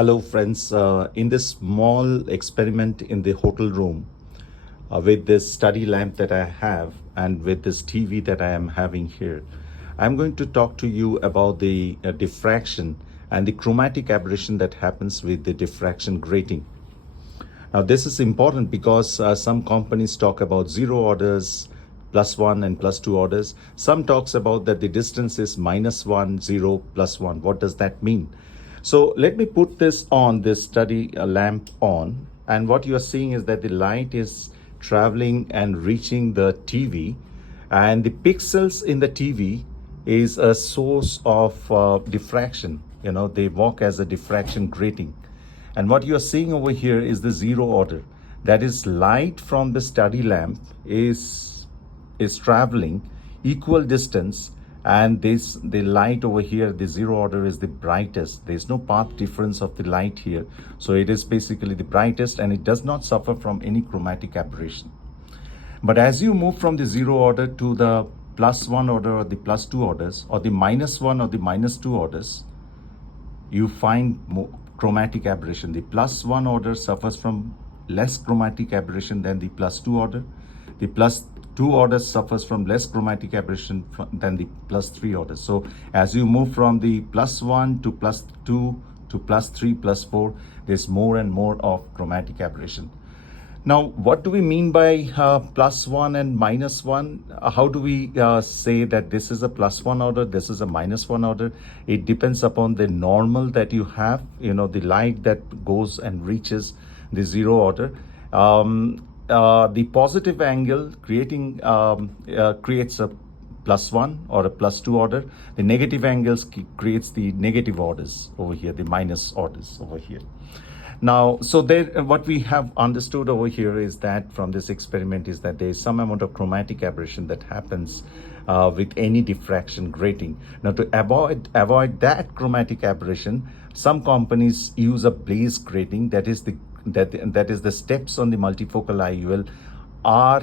Hello friends, in this small experiment in the hotel room with this study lamp that I have and with this TV that I am having here, I'm going to talk to you about the diffraction and the chromatic aberration that happens with the diffraction grating. Now this is important because some companies talk about zero orders, +1 and +2 orders. Some talks about that the distance is -1, 0, +1. What does that mean? So let me put this on, this study lamp on, and what you are seeing is that the light is traveling and reaching the TV, and the pixels in the TV is a source of diffraction. You know, they work as a diffraction grating. And what you are seeing over here is the zero order. That is, light from the study lamp is traveling equal distance, and the light over here, the zero order, is the brightest. There's no path difference of the light here, so it is basically the brightest, and it does not suffer from any chromatic aberration. But as you move from the zero order to the +1 order or the +2 orders, or the -1 or the -2 orders, you find chromatic aberration. The +1 order suffers from less chromatic aberration than the +2 order. The +2 order suffers from less chromatic aberration than the +3 order. So as you move from the +1 to +2 to +3, +4, there's more and more of chromatic aberration. Now, what do we mean by +1 and -1? How do we say that this is a +1 order, this is a -1 order? It depends upon the normal that you have, you know, the light that goes and reaches the zero order. The positive angle creates a +1 or a +2 order. The negative angles creates the negative orders over here, the minus orders over here. Now, so what we have understood over here is that from this experiment is that there is some amount of chromatic aberration that happens with any diffraction grating. Now, to avoid that chromatic aberration, some companies use a blaze grating. That is the steps on the multifocal IUL are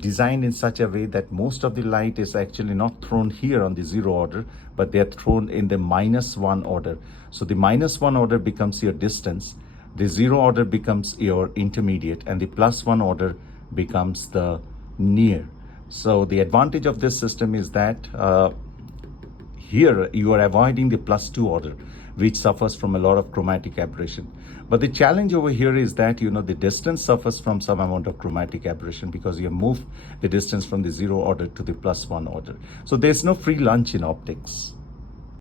designed in such a way that most of the light is actually not thrown here on the zero order, but they are thrown in the -1 order. So the -1 order becomes your distance, the zero order becomes your intermediate, and the +1 order becomes the near. So the advantage of this system is that here you are avoiding the +2 order, which suffers from a lot of chromatic aberration. But the challenge over here is that, you know, the distance suffers from some amount of chromatic aberration because you move the distance from the zero order to the +1 order. So there's no free lunch in optics.